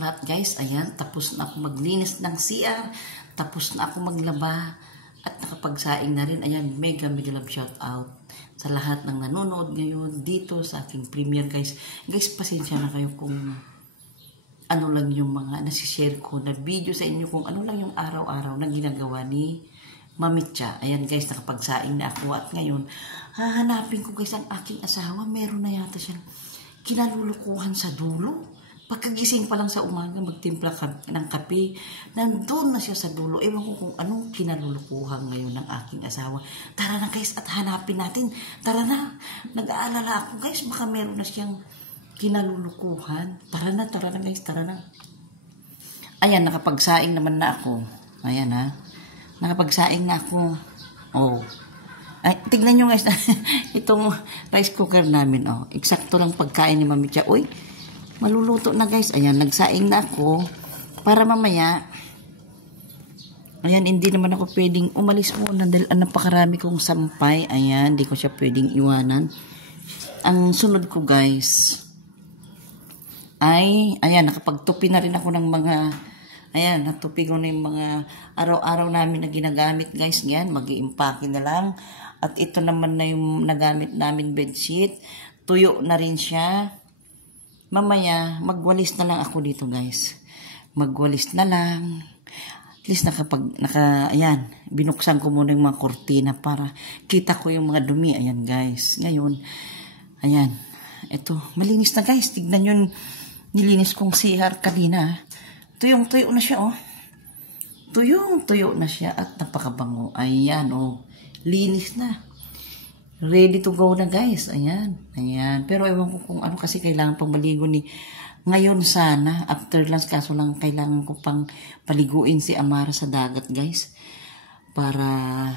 kong lahat guys. Ayan, tapos na ako maglinis ng CR. Tapos na ako maglaba. At nakapagsaing na rin. Ayan, mega love shout out sa lahat ng nanonood ngayon dito sa aking premiere guys. Guys, pasensya na kayo kung ano lang yung mga nasishare ko na video sa inyo. Kung ano lang yung araw-araw na ginagawa ni Mamitya. Ayan guys, nakapagsaing na ako. At ngayon, hahanapin ko guys ang aking asawa. Meron na yata siyang kinalulukuhan sa dulo. Pagkagising pa lang sa umaga, magtimpla ng kape, nandun na siya sa dulo. Ewan ko kung anong kinalulukuhan ngayon ng aking asawa. Tara na guys, at hanapin natin. Tara na. Nag-aalala ako guys, baka meron na siyang kinalulukuhan. Tara na guys, tara na. Ayan, nakapagsaing naman na ako. Ayan ha. Nakapagsaing na ako. Oh. Ay, tignan nyo guys, itong rice cooker namin, oh. Eksakto lang pagkain ni Mamitya. Uy, maluluto na guys. Ayan, nagsaing na ako. Para mamaya, ayan, hindi naman ako pwedeng umalis muna dahil napakarami kong sampay. Ayan, hindi ko siya pwedeng iwanan. Ang sunod ko guys, ay, ayan, nakapagtupi na rin ako ng mga, ayan, natupi ko na yung mga araw-araw namin na ginagamit guys. Ngayon, mag-i-impake na lang. At ito naman na yung nagamit namin bedsheet. Tuyo na rin siya. Mamaya, magwalis na lang ako dito guys. Magwalis na lang. At least ayan, binuksan ko muna yung mga kurtina para kita ko yung mga dumi. Ayan guys. Ngayon, ayan. Ito, malinis na guys. Tignan yun, nilinis kong CR kanina. Tuyong-tuyo na siya oh. Tuyong-tuyo na siya at napakabango. Ayan oh. Linis na. Ready to go na guys. Ayan. Ayan. Pero ewan ko kung ano kasi kailangan pang maligo ni ngayon sana. After lunch kaso lang kailangan ko pang paliguin si Amara sa dagat guys. Para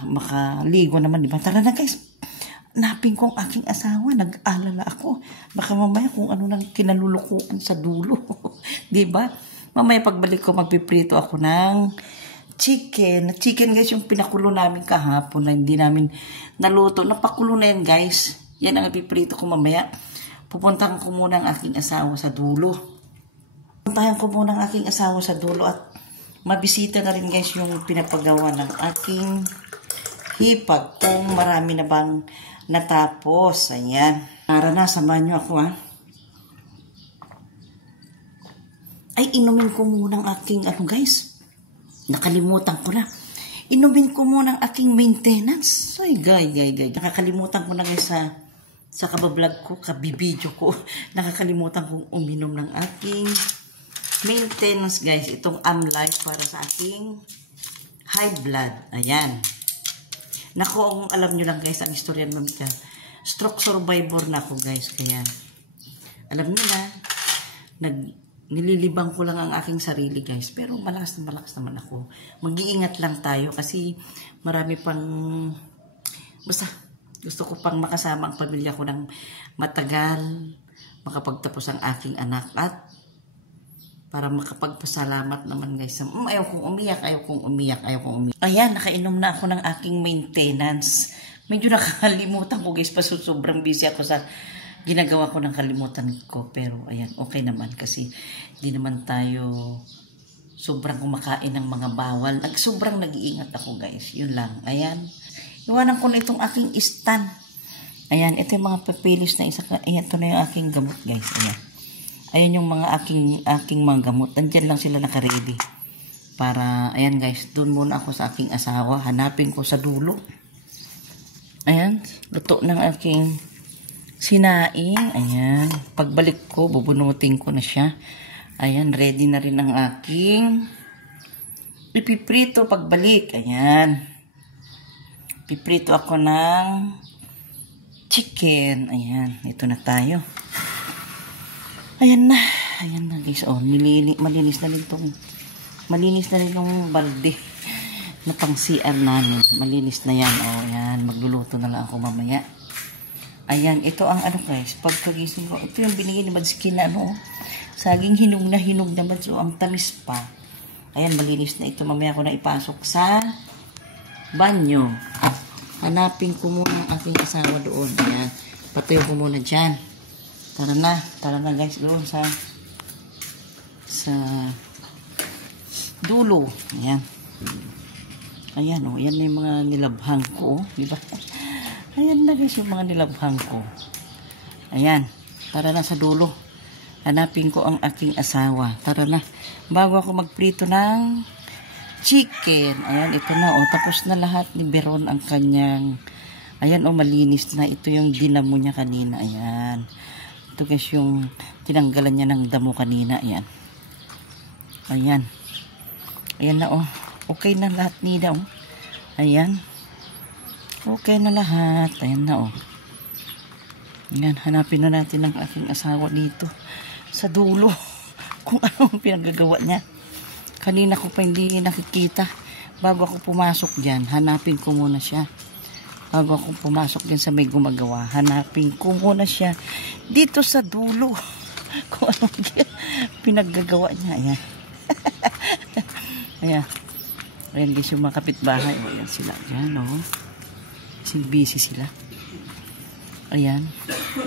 makaligo naman. Diba? Tara na guys. Napin ko ang aking asawa. Nag-alala ako. Baka mamaya kung ano nang kinalulukuan sa dulo. Diba? Mamaya pagbalik ko magpiprito ako ng chicken. Chicken guys yung pinakulo namin kahapon na hindi namin naluto. Napakulo na yan guys. Yan ang ipiprito ko mamaya. Pupuntahan ko muna ang aking asawa sa dulo. Pupuntahan ko muna ang aking asawa sa dulo at mabisita na rin guys yung pinapagawa ng aking hipag. Kung marami na bang natapos. Ayan. Tara na, samahan nyo ako ha. Ay, inumin ko muna ang aking ano guys. Nakalimutan ko na. Inumin ko muna ang aking maintenance. Ay, gay. Nakakalimutan ko na guys sa kabablog ko, kabibidyo ko. Nakakalimutan kong uminom ng aking maintenance guys. Itong Amlife para sa aking high blood. Ayan. Naku, alam nyo lang guys, ang istorya ng Mamitya. Stroke survivor na ako guys. Kaya, alam nyo na, nililibang ko lang ang aking sarili guys. Pero malakas naman ako. Mag-iingat lang tayo kasi marami pang, basta gusto ko pang makasama ang pamilya ko ng matagal, makapagtapos ang aking anak at para makapagpasalamat naman guys. Ayaw kong umiyak. Ayan, nakainom na ako ng aking maintenance. Medyo nakakalimutan ko guys, sobrang busy ako sa ginagawa ko ng kalimutan ko. Pero ayan, okay naman kasi di naman tayo sobrang kumakain ng mga bawal. Sobrang nag-iingat ako guys. Yun lang. Ayan. Iwanan ko na itong aking stand. Ayan, ito yung mga papilis na isa. Ayan, ito na yung aking gamot guys. Ayan. Ayan yung mga aking mga gamot. Nandiyan lang sila nakaready. Para, ayan guys, doon muna ako sa aking asawa. Hanapin ko sa dulo. Ayan, luto ng aking sinaing. Ayan. Pagbalik ko, bubunutin ko na siya. Ayan, ready na rin ang aking ipiprito pagbalik. Ayan. Piprito ako ng chicken. Ayan, ito na tayo. Ayan na guys. Oh, malinis na rin tong balde na pang CR namin. Malinis na yan. Oh, ayan. Magluluto na lang ako mamaya. Ayan, ito ang ano guys, pagkagising ko, ito yung binigay ni Madskin na ano, saging hinog na Mads, ang tamis pa. Ayan, malinis na ito, mamaya ko na ipasok sa banyo. Hanapin ko muna ang aking asawa doon. Ayan, patayo ko muna dyan. Tara na guys, doon sa sa dulo. Ayan. Ayan o, yan na yung mga nilabhang ko. Diba? Ayan na guys yung mga nilabhang ko. Ayan, tara na sa dulo. Hanapin ko ang aking asawa. Tara na. Bago ako magprito ng chicken. Ayan, ito na o. Tapos na lahat ni Beron ang kanyang. Ayan o, malinis na. Ito yung dinamo niya kanina. Ayan. Ito guys yung tinanggalan niya ng damo kanina. Ayan. Ayan. Ayan na o. Okay na lahat nila o. Ayan. Okay na lahat. Ayan na o. Ayan. Hanapin na natin ang aking asawa dito. Sa dulo. Kung anong pinagagawa niya. Kanina ko pa hindi nakikita. Bago ako pumasok dyan, hanapin ko muna siya. Bago ako pumasok dyan sa may gumagawa, hanapin ko muna siya dito sa dulo. Kung anong pinaggagawa niya. Ayan. Ayan. Ayan guys yung mga kapitbahay. O, ayan sila. Ayan o. Busy sila. Ayan.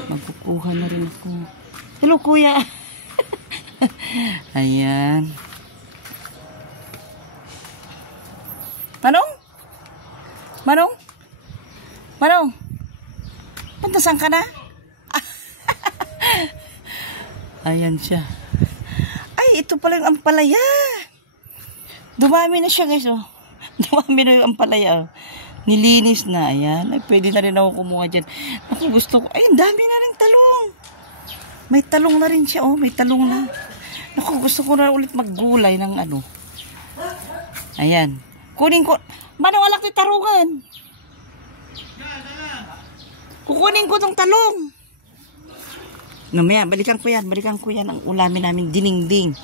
Magkukuha na rin ako. Hello kuya. Ayan. Manong? Manong? Manong? Pantasan ka na? Ayan siya. Ay, ito pala yung ampalaya. Dumami na siya guys, oh. Dumami na yung ampalaya, oh. Nilinis na, ayan. Ay, pwede na rin ako kumuha dyan. Ako gusto ko, ay, ang dami na rin talong. May talong na rin siya, oh. May talong na. Ako gusto ko na ulit maggulay ng ano. Ayan. Kunin ko. Mana wala ko tarungan? Kukunin ko tong talong. Mamaya, balikan ko yan. Balikan ko yan ang ulamin naming diningding.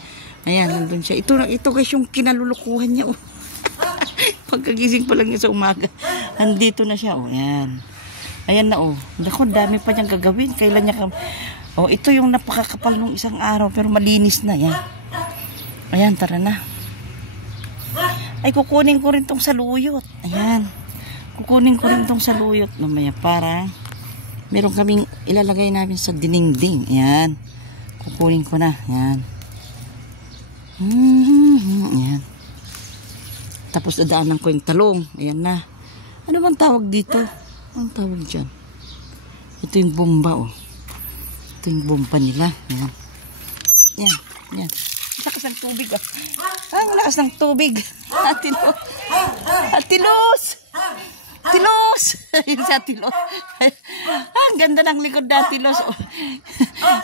Ayan, nandun siya. Ito guys yung kinalulukuhan niya. Oh. Pagkagising pa lang niya sa umaga. Andito na siya. Oh, ayan. Ayan na oh. Dako, dami pa niyang gagawin. Kailan niya oh, ito yung napakakapal nung isang araw. Pero malinis na. Ayan. Ayan, tara na. Ay, kukunin ko rin tong saluyot. Ayan. Kukunin ko rin tong saluyot. Mamaya para meron kaming ilalagay namin sa diningding. Ayan. Kukunin ko na. Ayan. Ayan. Tapos dadaanan ko yung talong. Ayan na. Ano bang tawag dito? Anong tawag dyan? Ito yung bomba, oh. Ito yung bomba nila. Ayan. Ayan. Ayan. Lakas ng tubig, oh. Ang lakas ng tubig. Atilos. Atilos. Atilos. Ayan si Atilos. Ang ganda ng likod na Atilos, oh.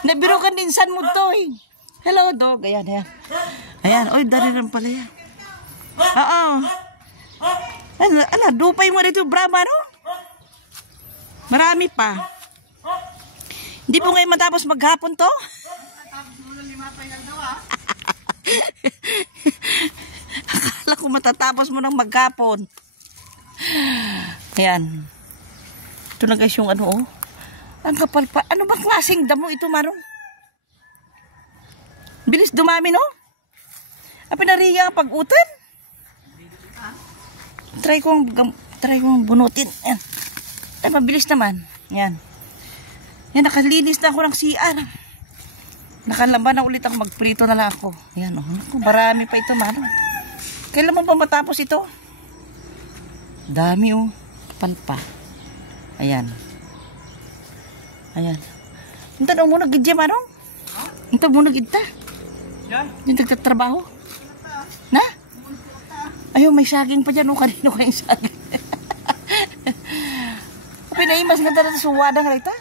Nabiro ka din san mo to, eh. Hello, dog. Ayan, ayan. Ayan. Oy, dari rin pala yan. Oo. Ano, dupay mo dito, Brahma, no? Marami pa. Hindi po ngayon matapos maghapon to? Matapos mo na 5 pa yan daw, ah. Akala ko matatapos mo nang maghapon. Ayan. Ito na guys yung ano, oh. Ang kapal pa. Ano ba klaseng damo ito, Marong? Bilis dumami, no? Pinariya ang pag-utan. Try kong bunutin. Ayan. Ay, mabilis naman. Ayan. Ayan, nakalinis na ako ng CR. Nakalamba na ulit ako. Magprito na lang ako. Ayan, oh. Marami pa ito, Marong. Kailan mo pa matapos ito? Dami, oh. Kapal pa. Ayan. Ayan. Ito na muna gidya, Marong. Ito muna gidta. Yung nagtatrabaho. Na? Ayaw, may saging pa dyan. O, kanino kayong saging? Pinaimas nga talaga sa suwada nga rita.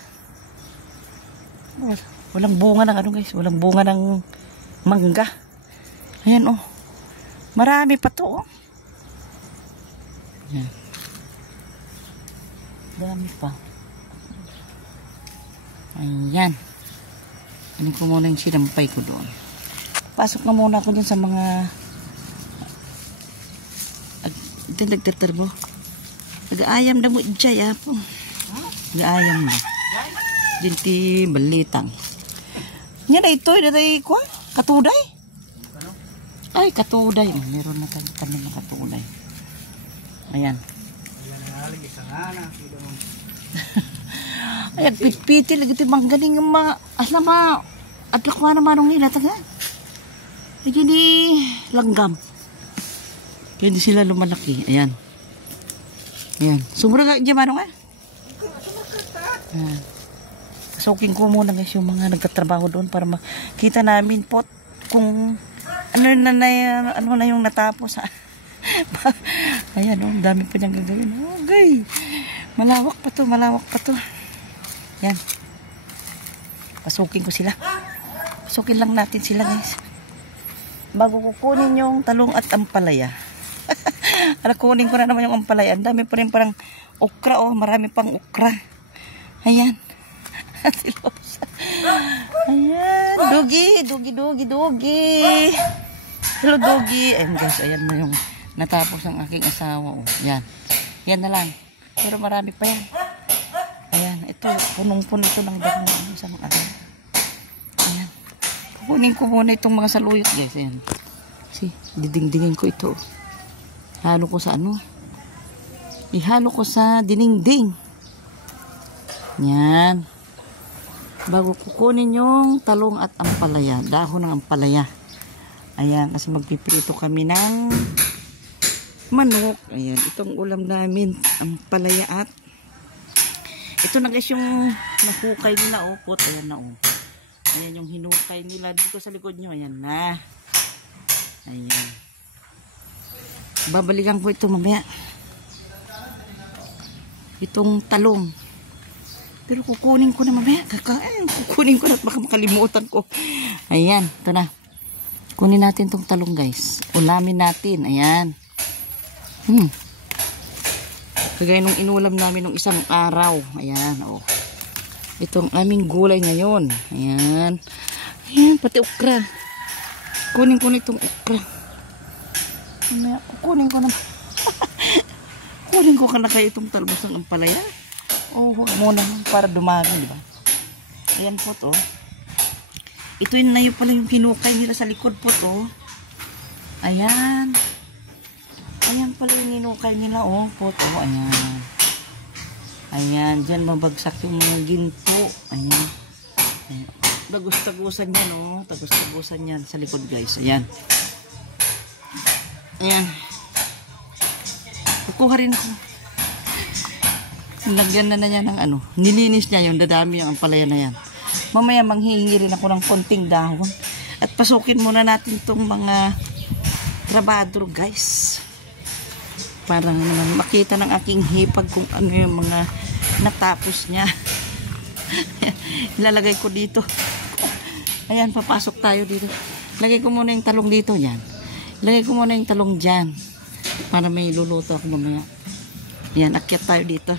Walang bunga ng ano guys. Walang bunga ng mangga. Ayan, oh. Marami pa to, oh. Ayan. Dami pa. Ayan. Ano ko muna yung sinampay ko doon. Pasok na muna ako dyan sa mga ito nagtatarbo. Nag-aayam na mo ijay po. Nag-aayam na. Dinti balitang. Yan na ito. Ito ko. Katuday. Ay, katuday. Meron na tayo na katuday. Ayan. Ayan, pitpiti lagi ito. Manggaling ma. Asla ma. At lakwa na manong nila. Ay, di langgam. Kaya di sila lumalaki. Ayan. Ayan. Sumura nga, Jemano nga. Ayan. Pasukin ko muna guys yung mga nagtatrabaho doon para makita namin po kung ano na yung natapos. Ayan, oh, dami pa niyang gagawin. Okay. Malawak pa to. Ayan. Pasukin ko sila. Pasukin lang natin sila guys. Bago kukunin yung talong at ampalaya. Kunin ko na naman yung ampalaya. Ang dami pa rin parang okra, oh. Marami pang okra. Ayan. Ayan. Dugi. Hello, Dugi. Ayan guys, ayan na yung natapos ang aking asawa, oh. Yan. Yan na lang. Pero marami pa yan. Ayan. Ito, punong-puno ito ng dahon. Isang ano. Ayan. Kukunin ko muna itong mga saluyot guys. Ayan. See, didingdingin ko ito. Halo ko sa ano? Ihalo ko sa diningding. Yan. Bago kukunin yung talong at ampalaya. Dahon ng ampalaya. Ayan. Kasi magpiprito kami ng manok. Ayan. Itong ulam namin. Ampalaya at ito na guys yung nahukay nila. Oh, pot. Ayan na oh. Ayan yung hinukay nila dito sa likod nyo. Ayan na. Ayan. Babalikan ko ito mamaya. Itong talong. Pero kukunin ko na mamaya. Kukunin ko na at baka makalimutan ko. Ayan. Ito na. Kunin natin itong talong guys. Ulamin natin. Ayan. Kagaya nung inulam namin nung isang araw. Ayan. Oh. Itong aming gulay ngayon. Ayan. Ayan. Pati okra. Kunin ko na itong okra. Kunin ko na. Kunin ko ka na kayo itong talbos ng ampalaya. Oh, huwag muna para dumami, di ba? Ayan po to. Ito yun na yun pala yung hinukay nila sa likod po to. Ayan. Ayan pala yung hinukay nila, oh, po to. Ayan. Ayan, dyan mabagsak yung mga ginto. Ayan. Ayan. Tagus-tagusan yan, oh. Tagus-tagusan yan sa likod, guys. Ayan. Ayan. Kukuha rin ako. Lagyan na niya ng ano. Nilinis niya yung dadami yung ampalaya na yan. Mamaya manghihingi rin ako ng konting dahon. At pasukin muna natin itong mga trabador guys. Para naman makita ng aking hipag kung ano yung mga natapos niya. Ilalagay ko dito. Ayan, papasok tayo dito. Lagay ko muna yung talong dito. Yan. Lagay ko muna yung talong dyan. Para may luluto ako mamaya. Yan, akyat tayo dito.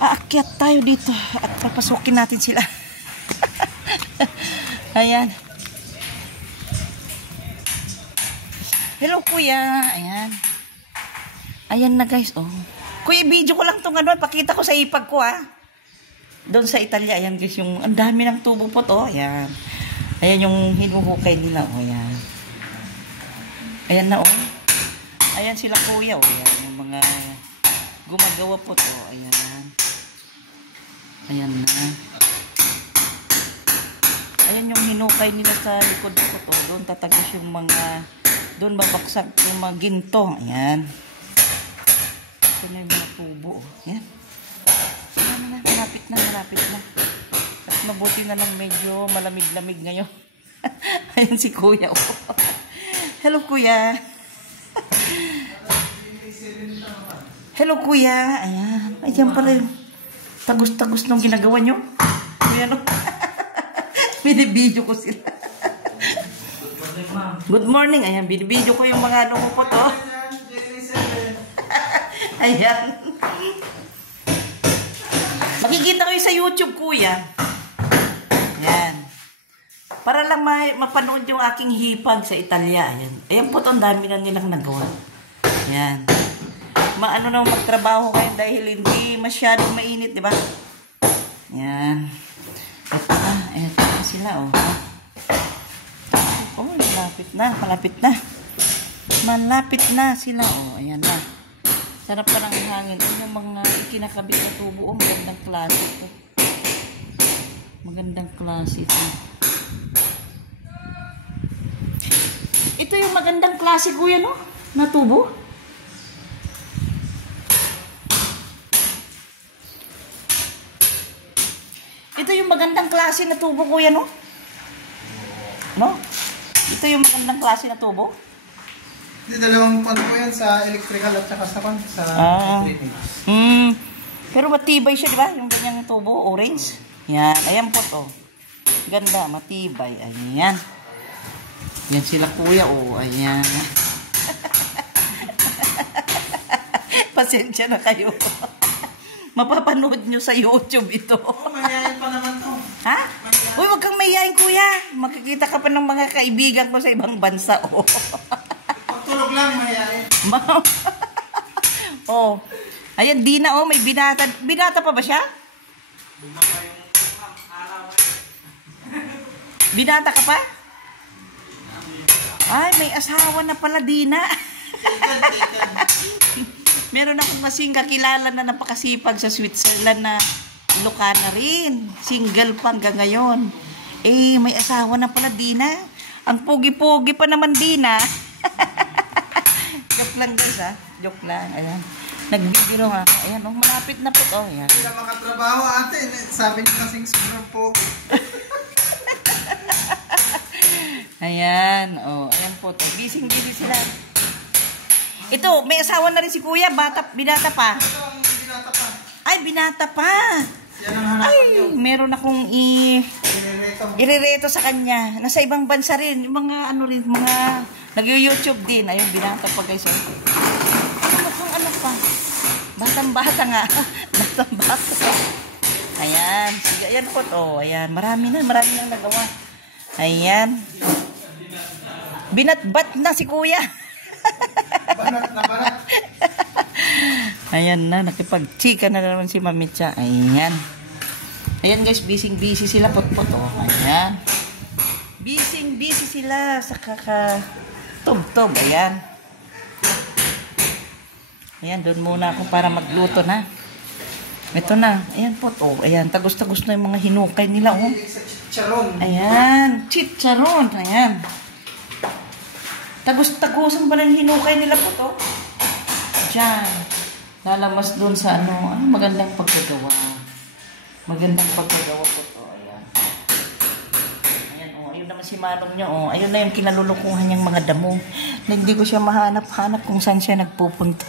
Aakyat tayo dito. At papasukin natin sila. Ayan. Hello, kuya. Ayan. Ayan na, guys. Oh. Kuya, video ko lang itong ano. Pakita ko sa ipag ko, ha. Doon sa Italia. Ayan, guys. Yung ang dami ng tubo po to. Ayan. Ayan yung hinuhukay nila. Oh, ayan. Ayan na, oh. Ayan sila, kuya. Oh, ayan. Yung mga gumagawa po to. Ayan. Ayan na. Ayan yung hinukay nila sa likod ko to. Doon tatagos yung mga, doon babaksak yung mga ginto. Ayan. Ito na yung mga tubo. Ayan. Ayan na. Malapit na, malapit na. At mabuti na lang medyo malamig-lamig ngayon. Ayan si kuya. Oh. Hello, kuya. Hello, kuya. Ayan. Ayan pala yung tagus-tagus nung ginagawa nyo. Ayan, oh. Binibidyo ko sila. Good morning. Ayan, binibidyo ko yung mga ano po to. Ayan. Makikita ko yung sa YouTube, kuya. Ayan. Para lang mapanood yung aking hipag sa Italia. Ayan. Ayan po, ang dami na nilang nagawa. Ayan. Maano nang magtrabaho kayo dahil hindi masyadong mainit, di ba? Ayan. Ito na. Ayan na sila, oh. Oh, malapit na. Malapit na. Malapit na sila, oh. Ayan na. Sarap pa ng hangin. Yung mga ikinakabit na tubo, oh. Magandang klase ito. Magandang klase ito. Ito yung magandang klase, kuya, no? Na tubo. Ito yung magandang klase na tubo, kuya, no? No? Ito yung magandang klase na tubo. Hindi, dalawang pan po yan sa electrical at saka sa Pero matibay siya, di ba? Yung ganyang tubo, orange. Yan. Ayan po to. Ganda, matibay. Ayan. Yan sila, kuya. Oh, ayan. Pasensya na kayo. Mapapanood nyo sa YouTube ito. Mayayain pa naman to. Ha? Uy, wag kang mayayain, kuya. Makikita ka pa ng mga kaibigan ko sa ibang bansa. Oh. Pagtulog lang, mayayain. Oh. Ayan, Dina, oh, may binata. Binata pa ba siya? Binata ka pa? Ay, may asawa na pala, Dina. Meron akong kasing kakilala na napakasipag sa Switzerland na Ilocana rin. Single pa hanggang ngayon. Eh, may asawa na pala, Dina. Ang pogi-pogi pa naman, Dina. Joke lang, guys, ha? Joke lang. Ayan. Nagbibiro nga ako. Ayan, oh, malapit na po. Oh, ayan. Hindi na makatrabaho, ate. Sabi niyo kasing sobrang po. Ayan. Oh, ayan po. Gising-gising sila. Ito, may asawa na rin si kuya. Binata pa. Ito ang binata pa. Ay, binata pa. Yan ang hanapan niyo. Ay, meron akong irereto sa kanya. Nasa ibang bansa rin. Yung mga ano rin, mga nag-YouTube din. Ayun, binata pa, guys. Mukhang ano pa. Batang-bata nga. Batang-bata. Ayan. Sige, ayan po. Oh, ayan. Marami na nagawa. Ayan. Binatbat na si kuya. Banat na banat. Ayan na, nakipag-chika na naman si Mamitsa. Ayan. Ayan guys, busy sila pot-pot. Oh, ayan. Busy sila sa kaka-tub-tub. Ayan. Ayan, doon muna ako para magluto na. Ito na. Ayan po. Oh, ayan. Tagos-tagos na yung mga hinukay nila. Oh. Chicharon. Ayan. Chicharon. Ayan. Tagos-tagosan pa ng hinukay nila po to. Diyan. Lalamas doon sa ano. Ano magandang pagkagawa. Magandang pagkagawa po to. Ayan. Ayan. Oh, ayun naman si Manong nyo. Oh, ayun na yung kinalulukuhan niyang mga damo. Na hindi ko siya mahanap-hanap kung saan siya nagpupunta.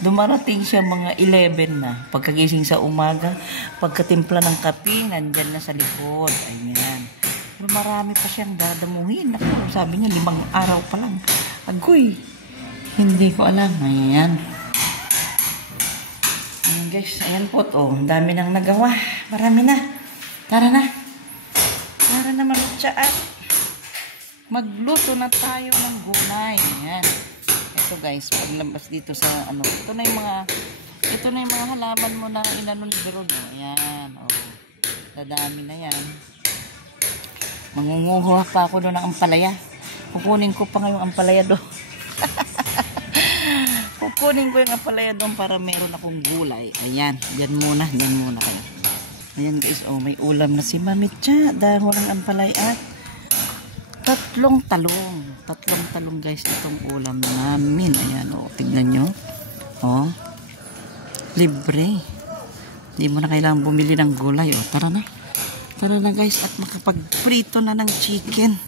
Dumarating siya mga 11 na. Pagkagising sa umaga, pagkatimpla ng kape, nandyan na sa likod. Ayan. Pero marami pa siyang dadamuhin. Ako, sabi niya, 5 araw pa lang. Agoy. Hindi ko alam. Ayan. Ayan guys. Ayan po. Oh, ang dami nang nagawa. Marami na. Tara na. Tara na marutsa at magluto na tayo ng gulay. Ayan. Ito guys, paglabas dito sa ano, ito na yung mga halaman mo na inano ni Berod. Ayan, oh. Dadami na yan. Mangunguha pa ako doon ng ampalaya. Kukunin ko pa ngayong ampalaya doon. Kukunin ko yung ampalaya doon para meron akong gulay. Ayan, dyan muna kayo. Ayan guys, oh, may ulam na si Mamitsa. Dahil walang ampalaya at tatlong talong guys itong ulam namin. Ayan o, tignan nyo o, libre, hindi mo na kailangan bumili ng gulay. O, tara na guys at makapagprito na ng chicken.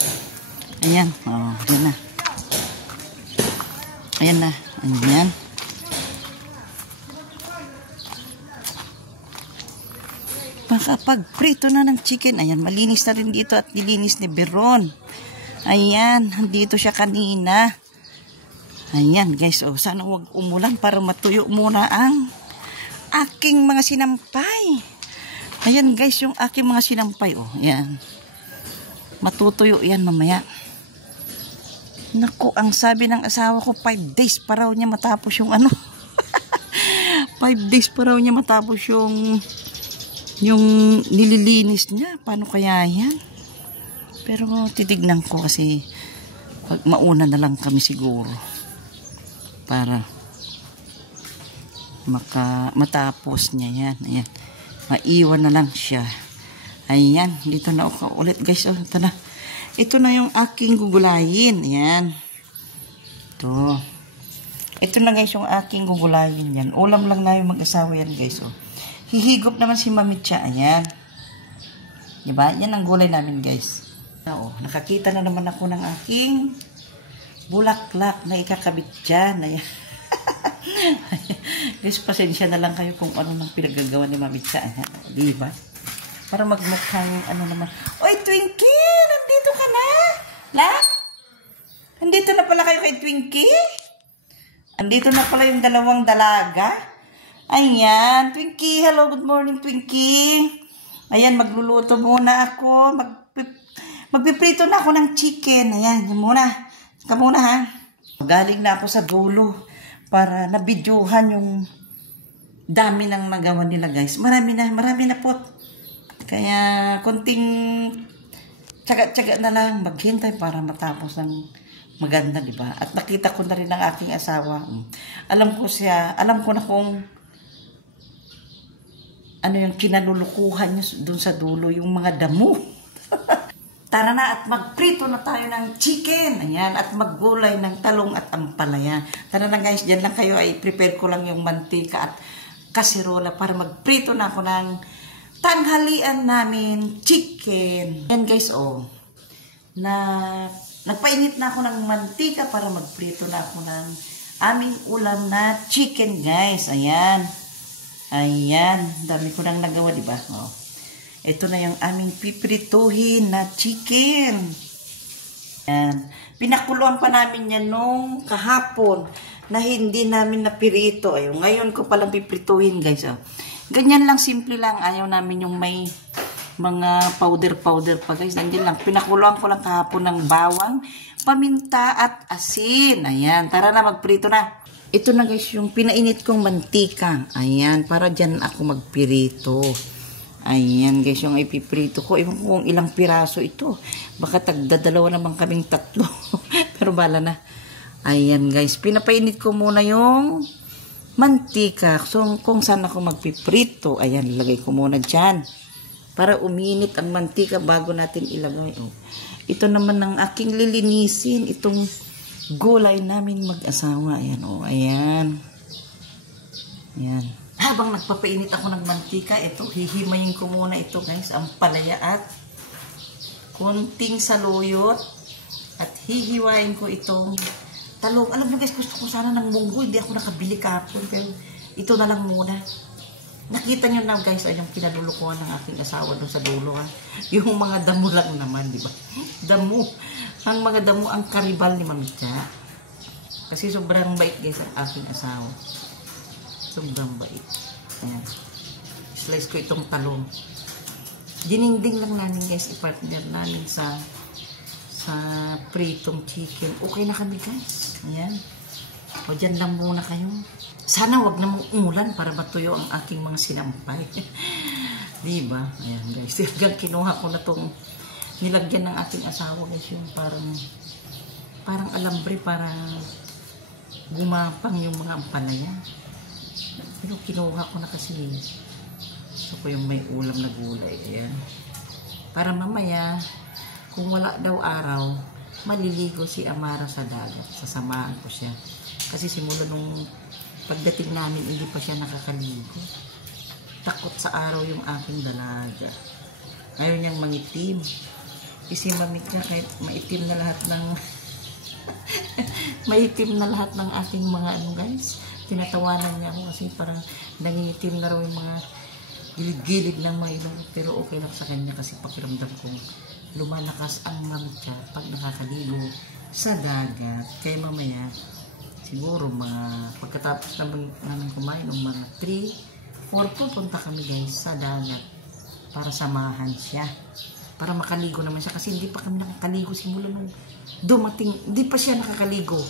Ayan o, ayan na makapagprito na ng chicken. Ayan, malinis na rin dito at nilinis ni Beron. Ayan, dito siya kanina. Ayan guys, oh, sana huwag umulan para matuyo muna ang aking mga sinampay. Ayan guys, yung aking mga sinampay. Oh, ayan. Matutuyo yan mamaya. Naku, ang sabi ng asawa ko, 5 days pa raw niya matapos yung ano. 5 days pa raw niya matapos yung nililinis niya. Paano kaya yan? Pero titignan ko kasi pag mauna na lang kami siguro para matapos niya yan. Ayan. Maiwan na lang siya. Ayan. Dito na ako ulit guys. Oh, ito na yung aking gugulayin. Ayan. Ito na guys yung aking gugulayin yan. Ulam lang na yung mag-asawa yan guys. Oh. Hihigop naman si Mamitsa. Ayan. Diba? Yan ang gulay namin guys. Oh, nakakita na naman ako ng aking bulaklak na ikakabit dyan. Ayan. Guys, pasensya na lang kayo kung ano nang pinagagawa ni Mamitsa. Diba? Para magmukhang ano naman. Oy, Twinkie! Nandito ka na? La? Nandito na pala kayo kay Twinkie? Andito na pala yung dalawang dalaga. Ayan. Twinkie, hello, good morning, Twinkie. Ayan, magluluto muna ako. Magpiprito na ako ng chicken. Ayan, yan muna. Saka muna, ha. Galing na ako sa dulo para nabidyohan yung dami ng nagawa nila, guys. Marami na po. Kaya, konting tsaga-tsaga na lang maghintay para matapos ng maganda, di ba? At nakita ko na rin ang aking asawa. Alam ko na kung ano yung kinalulukuhan niya dun sa dulo, yung mga damo. Tara na at magprito na tayo ng chicken. Ayan, at maggulay ng talong at ampalaya. Tara na guys, dyan lang kayo. Ay prepare ko lang yung mantika at kasirola para magprito na ako ng tanghalian namin chicken. Ayan guys, oh. Nagpainit na ako ng mantika para magprito na ako ng aming ulam na chicken, guys. Ayan. Ayan. Dami ko nang nagawa, diba? Oh. Ito na yung aming piprituhin na chicken. Ayan. Pinakuluan pa namin yan nung kahapon na hindi namin napirito. Ayun. Ngayon ko palang piprituhin, guys. Oh. Ganyan lang, simple lang. Ayaw namin yung may mga powder pa guys. Nandiyan lang. Pinakuluan ko lang kahapon ng bawang, paminta at asin. Ayan. Tara na, magprito na. Ito na guys yung pinainit kong mantika. Ayan. Para dyan ako magpirito. Ayan guys yung ipiprito ko. Ewan ko kung ilang piraso ito. Baka tagdadalawa naman kaming tatlo. Pero bala na. Ayan guys. Pinapainit ko muna yung mantika. So kung saan ako magpiprito. Ayan. Lagay ko muna dyan. Para uminit ang mantika bago natin ilagay. Oh. Ito naman ang aking lilinisin. Itong gulay namin mag-asawa. Ayan, oh, ayan. Ayan. Habang nagpapainit ako ng mantika, ito, hihimayin ko muna ito guys. Ang palaya at konting saluyot. At hihiwain ko itong talong. Alam nyo guys, gusto ko sana ng munggo. Hindi ako nakabili kapon. Pero ito na lang muna. Nakita nyo na guys, ay yung kinalulukuhan ng aking asawa doon sa dulo. Ha? Yung mga damo lang naman, di ba? Damo. Ang mga damo ang karibal ni Mamitsa. Kasi sobrang bait guys ang aking asawa. Sobrang bait. Ayan. Slice ko itong talong. Dininding lang namin guys, i-partner namin sa pritong chicken. Okay na kami guys. Ayan. O dyan lang muna kayo. Sana wag na umulan para matuyo ang aking mga sinampay. Diba? Ayan guys. Hanggang kinuha ko na itong nilagyan ng aking asawa guys. Yung parang alambre para gumapang yung mga ampalaya. Pero kinuha ko na kasi gusto ko yung may ulam na gulay. Ayan. Para mamaya kung wala daw araw maliligo si Amara sa dagat. Sasamahan ko siya. Kasi simula nung pagdating namin, hindi pa siya nakakaligo. Takot sa araw yung aking dalaga. Ayaw niyang mangitim. Isimamit niya kahit maitim na lahat ng maitim na lahat ng aking mga ano guys. Tinatawanan niya ako kasi parang nangingitim na raw yung mga gilid-gilid ng mga ilong. Pero okay lang sa kanya kasi pakiramdam ko lumalakas ang Mamitsa pag nakakaligo sa dagat. Kaya mamaya siguro mga pagkatapos namin kumain ng mga 3-4 pupunta kami guys sa dagat para samahan siya. Para makaligo naman siya kasi hindi pa kami nakakaligo simula nung dumating. Hindi pa siya nakakaligo.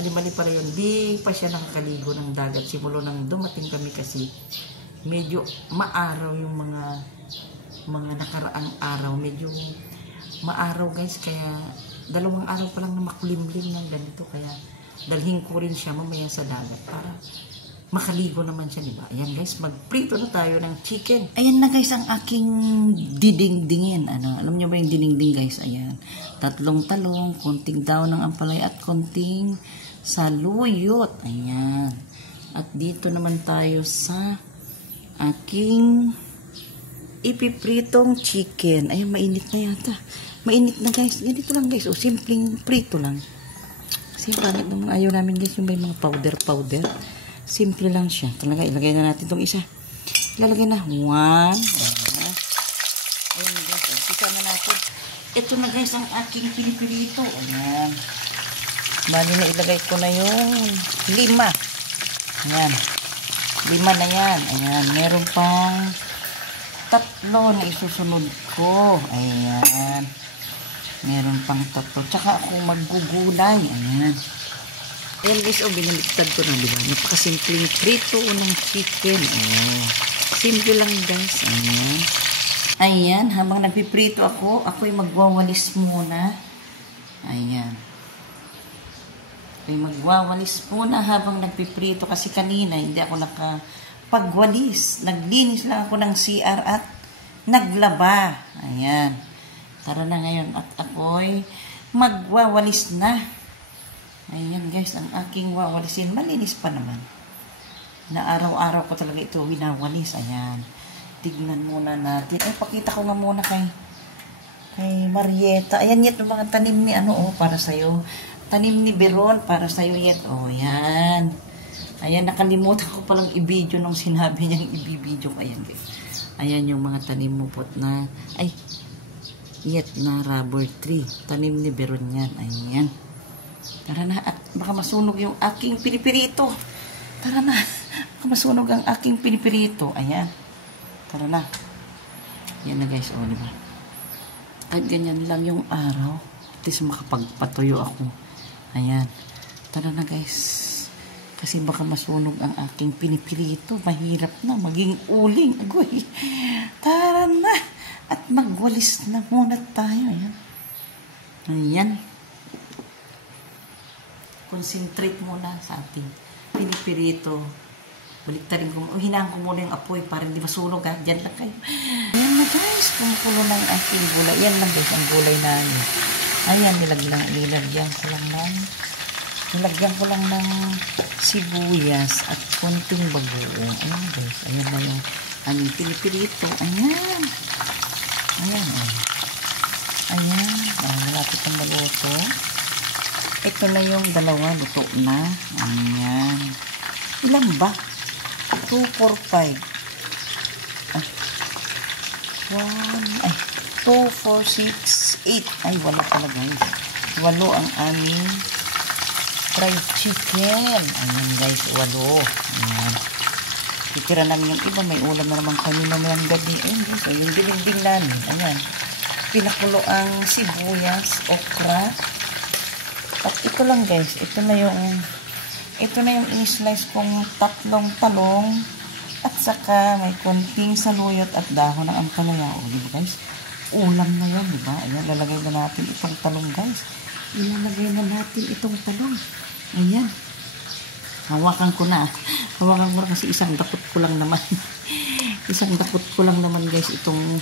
Mali-mali pala yun. Hindi pa siya nakakaligo ng dagat simula nang dumating kami kasi medyo maaraw yung mga nakaraang araw. Medyo maaraw guys kaya 2 araw pa lang na makulimlim ng ganito kaya dalhin ko rin siya mamaya sa dagat para makaligo naman siya, diba? Ayan guys, magprito na tayo ng chicken. Ayan na guys, ang aking didingdingin. Alam nyo ba yung diningding guys? Ayan. 3 talong, konting daon ng ampalaya at konting saluyot. Ayan. At dito naman tayo sa aking ipipritong chicken. Ayan, mainit na yata. Mainit na guys. Ganito lang guys. Simpleng prito lang. Kasi bakit naman ayaw namin guys yung may mga powder. Simple lang siya. Talaga, ilagay na natin itong isa. Ilalagay na. 1. Ayan guys. Isa na natin. Ito na guys ang aking pinipirito. Ayan. Bali na ilagay ko na yung 5. Ayan. 5 na yan. Ayan. Meron pang 3 na isusunod ko. Ayan. Meron pang 3. Tsaka ako maggugulay. Ayan. Ayan guys, binaliktad ko na, diba? Napakasimpleng prito ng chicken. Ayan. Simple lang guys. Ayan. Ayan, habang nagpiprito ako'y magwawalis muna. Ayan. Ako'y magwawalis muna habang nagpiprito kasi kanina hindi ako nakapagwalis. Naglinis lang ako ng CR at naglaba. Ayan. Tara na ngayon at ako'y magwawalis na. Ayan guys, ang aking wawalisin. Malinis pa naman. Na araw-araw ko talaga ito winawalis. Ayan. Tignan muna natin. Pakita ko nga muna kay Marieta. Ayan yan, yung mga tanim ni para sa'yo. Tanim ni Beron para sa'yo yan. Yan. Ayan, nakalimutan ko palang i-video nung sinabi niyang i-video ko. Ayan guys. Ayan yung mga tanim mo pot na, yet na rubber tree. Tanim ni Beron yan. Ayan. Tara na, at baka masunog yung aking pinipirito. Tara na, baka masunog ang aking pinipirito. Ayan. Tara na. Yan na guys, diba? At ganyan lang yung araw. At least makapagpatuyo ako. Ayan. Tara na guys. Kasi baka masunog ang aking pinipirito. Mahirap na, maging uling. Agoy. Tara na. At magwalis na muna tayo. Ayan. Ayan. Concentrate muna sa ating pinipirito. Baliktarin ko. Hinaan ko muna yung apoy para hindi masunog ha. Diyan lang kayo. Ayan na guys. Kumukulo na yung aking gulay. Yan lang guys ang gulay namin. Ayan, nilagyan ko lang ng sibuyas at konting bagoong. Ayan guys. Ayan na yung aming pinipirito. Ayan. Ayan. Ayan. Malapit ang maluto. Ito na yung 2, luto na. Ayan. Ilan ba? 2, 4, 5. 2, 4, 6, 8. Ay, wala pala guys. 8 ang aming fried chicken. Ayan guys, 8. Ayan. Titira namin yung iba. May ulam na naman kami mamayang gabi. Ayan guys, yung dinding namin. Ayan. Pinakulo ang sibuyas, okra. At ito lang guys, ito na yung in-slice kong 3 talong at saka may konting saluyot at dahon ng ampalaya. Diba guys? Ulam na yan, diba? Ayan, lalagay na natin itong talong guys. Ilalagay na natin itong talong. Ayan. Hawakan ko na kasi isang dakot ko lang naman. Guys itong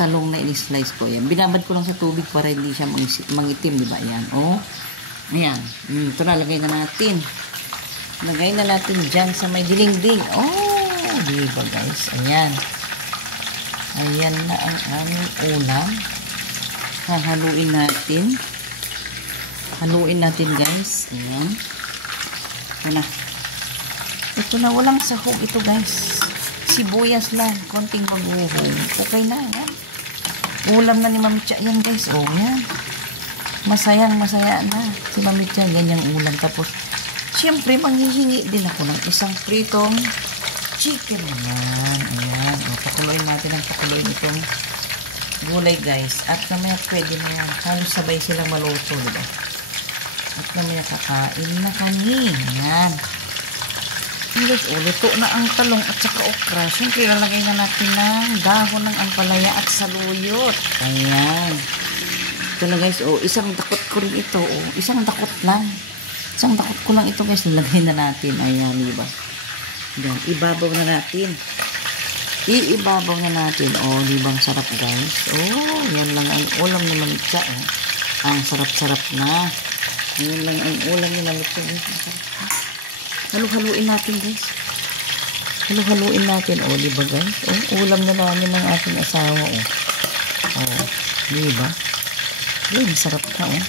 talong na in-slice ko. Ayan. Binabad ko lang sa tubig para hindi siya mangitim, diba? Ayan. Ayan. Ito na, lagay na natin. Lagay na natin dyan sa may dinding. Diba guys? Ayan. Ayan na ang aming ulam. Hahaluin natin. Haluin natin guys. Ayan. Ito na, walang sahog ito guys. Sibuyas lang. Konting bagoong. Okay na. Ayan. Ulam na ni Mami Cha. Ayan guys. Ayan. Masaya na. Si Mami Cha, ganyang ulam. Tapos, siyempre, manghihingi din ako ng isang pritong chicken naman. Ayan. Pakuloyin natin ang itong gulay, guys. At mamaya pwede na yan. Halos sabay silang maluto, diba? At mamaya kakain na kami. Ayan. Guys, luto na ang talong at saka okra. Siyempre, lalagay na natin ng dahon ng ampalaya at saluyot. Ayan. Ito na guys, isang dakot ko rin ito. Isang dakot lang. Isang dakot ko lang ito guys. Nilagay na natin. Ayan, diba? Yan, ibabaw na natin. Iibabaw na natin. Oh, di bang sarap guys? Oh, yan lang ang ulam ni Mamitsa. Oh. Ang sarap-sarap na. Yan lang ang ulam ni Mamitsa guys. Halu-haluin natin guys. Halu-haluin natin. Oh, di ba guys? Oh, ulam na namin ng aking asawa. Oh, oh di ba? Yan, sarap na oh.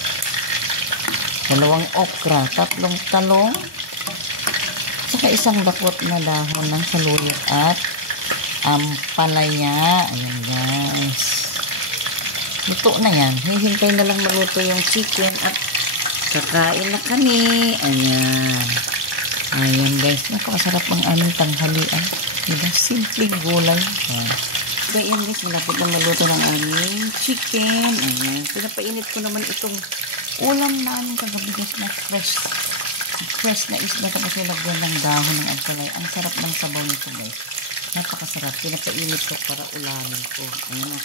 2 okra, 3 talong, saka 1 dakot na dahon ng saluyot at ampalaya. Ayan guys. Luto na yan. Hihintay na lang maluto yung chicken at kakain na kami. Ayan. Ayan guys. Napakasarap ang aming tanghalian. Diba? Simpleng gulay. Ayan. So ayan guys. Malapit na maluto ng aming chicken. Ayan. Pinapainit ko naman itong ulam namin kagabi guys na fresh. Fresh na isda tapos nilagyan ng dahon ng ampalaya. Ang sarap ng sabaw nito guys. Napakasarap. Pinapainit ko para ulamin ko. Ayan na.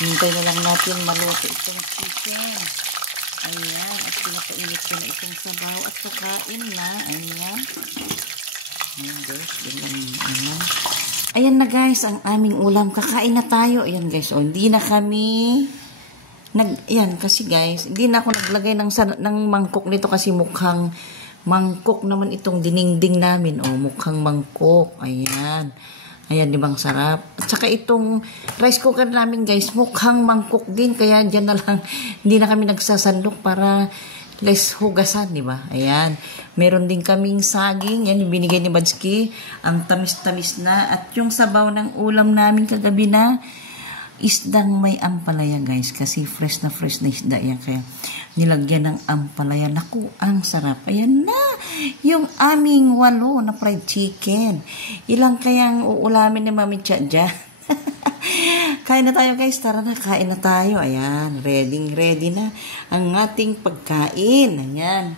Hintay na lang natin maluto itong chicken. Ayan. At pinapainit ko na itong sabaw. At kakain na. Ayan. Ayan guys. Ayan. Ayan na guys. Ang aming ulam. Kakain na tayo. Ayan guys. O, hindi na kami ayan kasi guys. Hindi na ako naglagay ng mangkok nito kasi mukhang mangkok naman itong diningding namin. O, mukhang mangkok. Ayan. Ayan, di bang sarap? At saka itong rice cooker namin guys, mukhang mangkok din. Kaya dyan na lang, hindi na kami nagsasandok para less hugasan, di ba? Ayan. Meron din kaming saging. Yan, yung binigay ni Badski. Ang tamis-tamis na. At yung sabaw ng ulam namin kagabi na isdang may ampalaya guys. Kasi fresh na isda yan. Kaya nilagyan ng ampalaya. Naku, ang sarap. Ayan na. Yung aming 8 na fried chicken. Ilang kayang uulamin ni Mami Cha dyan? Kain na tayo guys. Tara na, kain na tayo. Ayan, ready na ang ating pagkain. Ayan.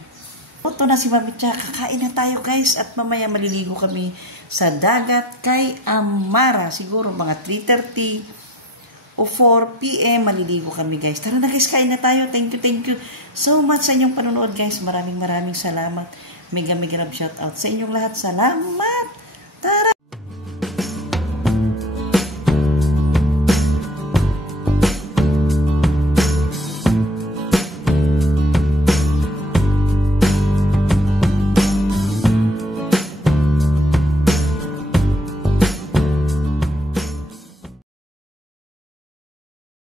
Ito na si Mami Cha. Kakain na tayo guys. At mamaya maliligo kami sa dagat kay Amara. Siguro mga 3:30 o 4 p.m. maliligo kami guys. Tara na guys, kain na tayo. Thank you so much sa inyong panonood guys. Maraming salamat. Mega love shout out sa inyong lahat. Salamat!